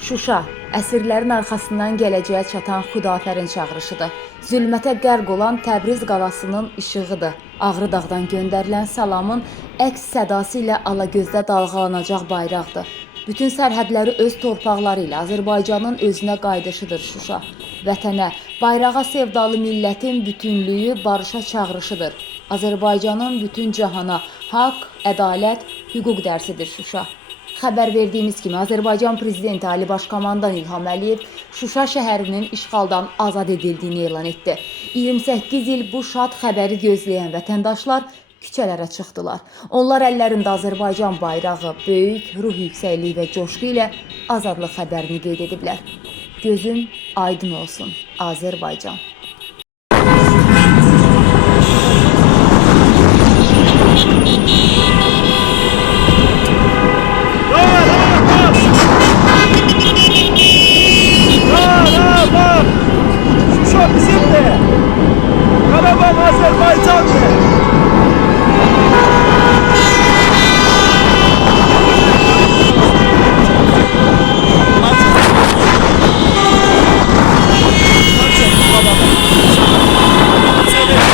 Şuşa əsirlərin arxasından gələcəyə çatan Xudafərin çağırışıdır. Zülmətə qərq olan Təbriz qalasının işığıdır. Ağrı dağdan göndərilən salamın əks sədası ilə alagözdə dalğalanacaq bayraqdır. Bütün sərhədləri öz torpaqları ilə Azərbaycanın özünə qayıdışıdır Şuşa. Vətənə, bayrağa sevdalı millətin bütünlüyü barışa çağırışıdır. Azərbaycanın bütün cahana haqq, ədalət, hüquq dərsidir Şuşa. Xəbər verdiyimiz kimi Azərbaycan prezidenti Ali Baş Komandan İlham Əliyev Şuşa şəhərinin işğaldan azad edildiyini elan etdi. 28 il bu şad xəbəri gözləyən vətəndaşlar küçələrə çıxdılar. Onlar əllərində Azərbaycan bayrağı, böyük ruh yüksəkliyi və coşqu ilə azadlıq xəbərini qeyd ediblər. Gözün aydın olsun, Azərbaycan. bizim de. Karabağ Azerbaycan'dı.